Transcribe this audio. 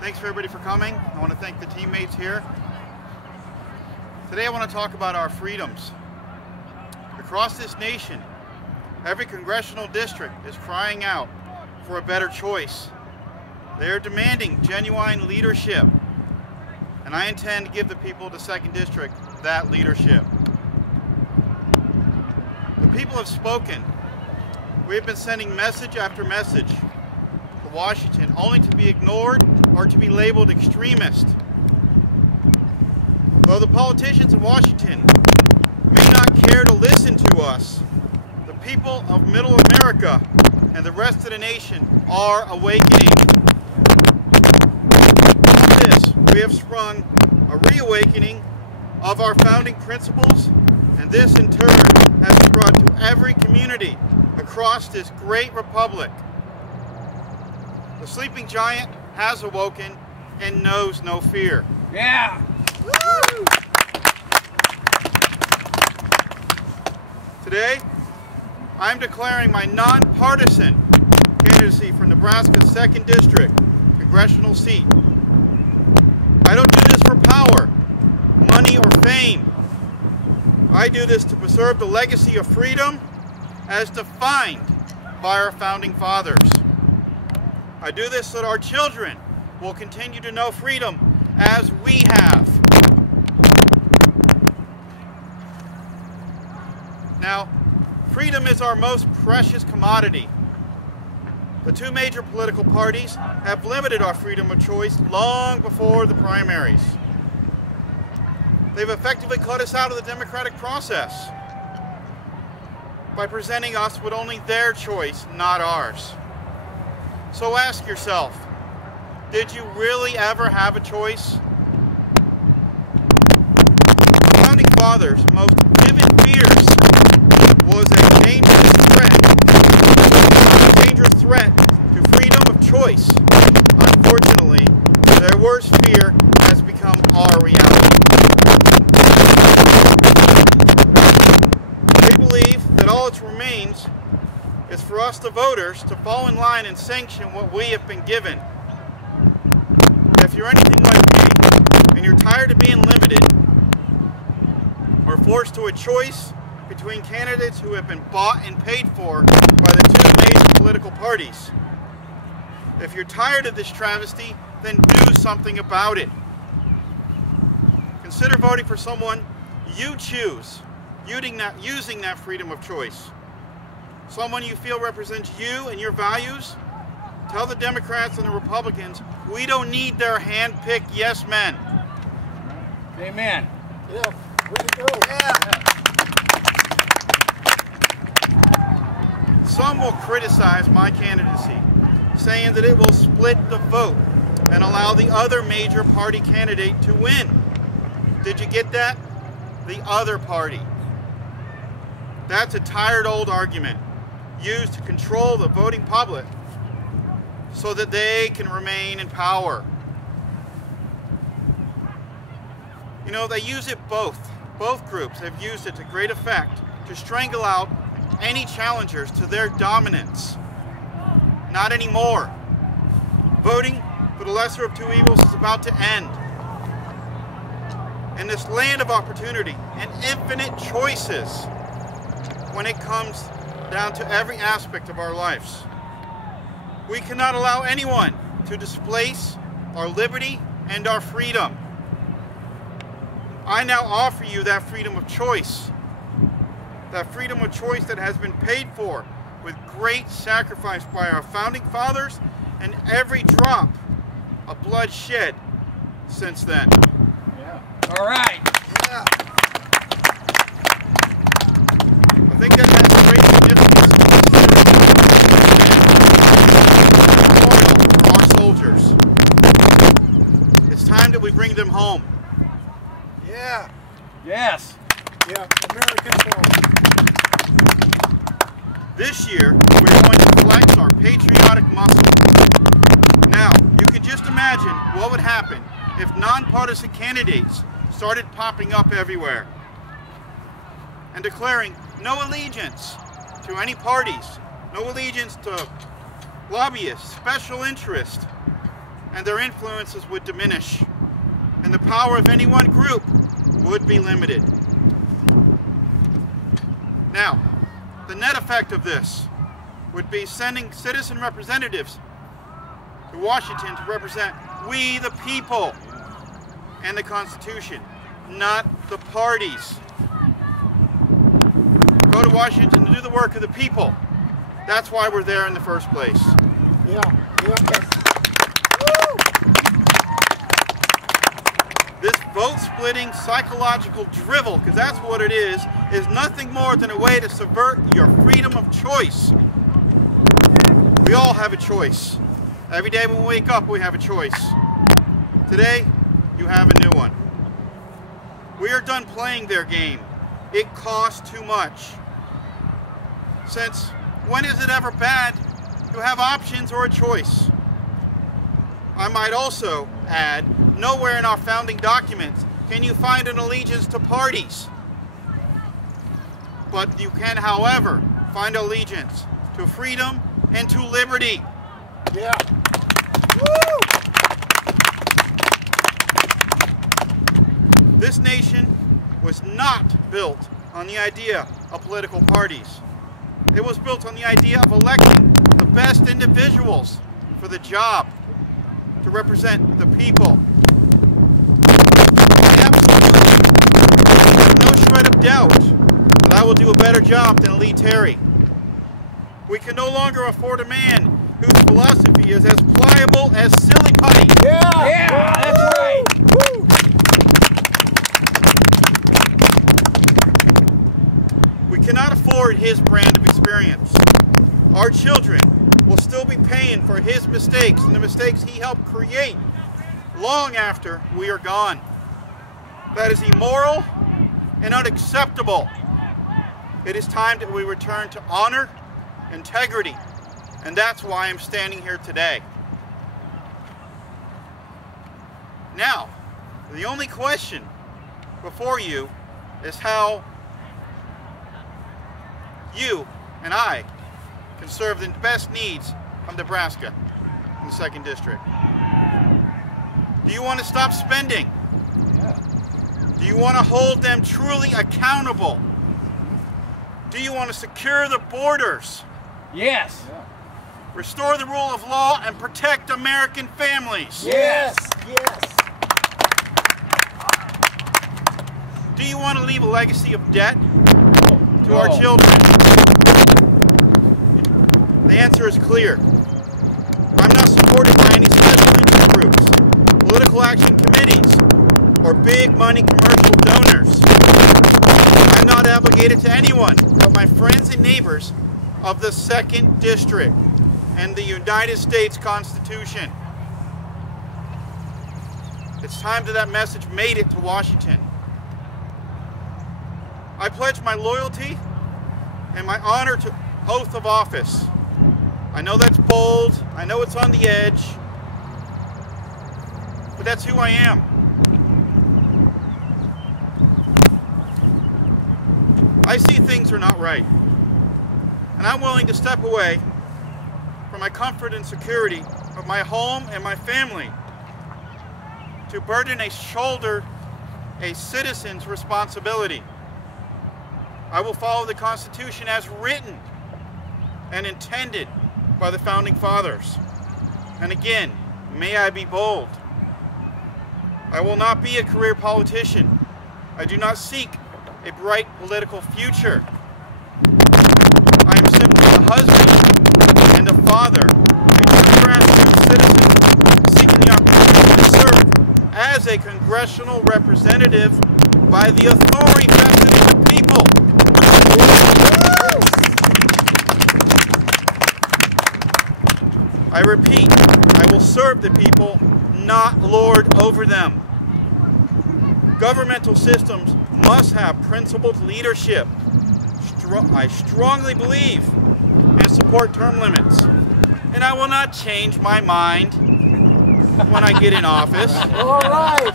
Thanks for everybody for coming. I want to thank the teammates here. Today I want to talk about our freedoms. Across this nation, every congressional district is crying out for a better choice. They are demanding genuine leadership, and I intend to give the people of the 2nd District that leadership. The people have spoken. We have been sending message after message to Washington only to be ignored or to be labeled extremist. Though the politicians in Washington may not care to listen to us, the people of Middle America and the rest of the nation are awakening. From this, we have sprung a reawakening of our founding principles, and this in turn has been brought to every community across this great republic. The sleeping giant has awoken and knows no fear. Yeah! Woo! Today, I'm declaring my nonpartisan candidacy for Nebraska's 2nd District congressional seat. I don't do this for power, money, or fame. I do this to preserve the legacy of freedom as defined by our founding fathers. I do this so that our children will continue to know freedom as we have. Now, freedom is our most precious commodity. The two major political parties have limited our freedom of choice long before the primaries. They've effectively cut us out of the democratic process by presenting us with only their choice, not ours. So ask yourself, did you really ever have a choice? Our founding fathers' most vivid fears was a dangerous threat to freedom of choice. Unfortunately, their worst fear has become our reality. They believe that all that remains is for us, the voters, to fall in line and sanction what we have been given. If you're anything like me, and you're tired of being limited or forced to a choice between candidates who have been bought and paid for by the two major political parties, if you're tired of this travesty, then do something about it. Consider voting for someone you choose, using that freedom of choice. Someone you feel represents you and your values. Tell the Democrats and the Republicans we don't need their hand-picked yes men. Amen. Yeah, way to go. Yeah. Some will criticize my candidacy, saying that it will split the vote and allow the other major party candidate to win. Did you get that? The other party. That's a tired old argument used to control the voting public so that they can remain in power. You know, they use it both. Both groups have used it to great effect to strangle out any challengers to their dominance. Not anymore. Voting for the lesser of two evils is about to end. In this land of opportunity and infinite choices, when it comes down to every aspect of our lives, we cannot allow anyone to displace our liberty and our freedom. I now offer you that freedom of choice. That freedom of choice that has been paid for with great sacrifice by our founding fathers and every drop of blood shed since then. Yeah. All right. Yeah. I think that has great significance for our soldiers. It's time that we bring them home. Yeah. Yes. Yeah, American home. This year, we're going to flex our patriotic muscle. Now, you can just imagine what would happen if nonpartisan candidates started popping up everywhere and declaring no allegiance to any parties, no allegiance to lobbyists, special interests, and their influences would diminish, and the power of any one group would be limited. Now, the net effect of this would be sending citizen representatives to Washington to represent we the people and the Constitution, not the parties. Go to Washington to do the work of the people. That's why we're there in the first place. Yeah. Yes. This vote-splitting psychological drivel, because that's what it is nothing more than a way to subvert your freedom of choice. We all have a choice. Every day when we wake up, we have a choice. Today, you have a new one. We are done playing their game. It costs too much. Since when is it ever bad to have options or a choice? I might also add, nowhere in our founding documents can you find an allegiance to parties. But you can, however, find allegiance to freedom and to liberty. Yeah. Woo! This nation was not built on the idea of political parties. It was built on the idea of electing the best individuals for the job to represent the people. Absolutely, no shred of doubt that I will do a better job than Lee Terry. We can no longer afford a man whose philosophy is as pliable as silly putty. Yeah. Yeah, that's right. Woo! We cannot afford his brand of experience. Our children will still be paying for his mistakes and the mistakes he helped create long after we are gone. That is immoral and unacceptable. It is time that we return to honor, integrity, and that's why I'm standing here today. Now, the only question before you is how you and I can serve the best needs of Nebraska in the 2nd District. Do you want to stop spending? Do you want to hold them truly accountable? Do you want to secure the borders? Yes. Restore the rule of law and protect American families? Yes. Yes. Do you want to leave a legacy of debt to our children? The answer is clear. I'm not supported by any special interest groups, political action committees, or big money commercial donors. I'm not obligated to anyone but my friends and neighbors of the 2nd District and the United States Constitution. It's time that message made it to Washington. I pledge my loyalty and my honor to oath of office. I know that's bold, I know it's on the edge, but that's who I am. I see things are not right, and I'm willing to step away from my comfort and security of my home and my family to burden a citizen's responsibility. I will follow the Constitution as written and intended by the Founding Fathers. And again, may I be bold. I will not be a career politician. I do not seek a bright political future. I am simply a husband and a father, a true grassroots citizen seeking the opportunity to serve as a congressional representative by the authority vested in the people. I repeat, I will serve the people, not lord over them. Governmental systems must have principled leadership. I strongly believe and support term limits. And I will not change my mind when I get in office. All right.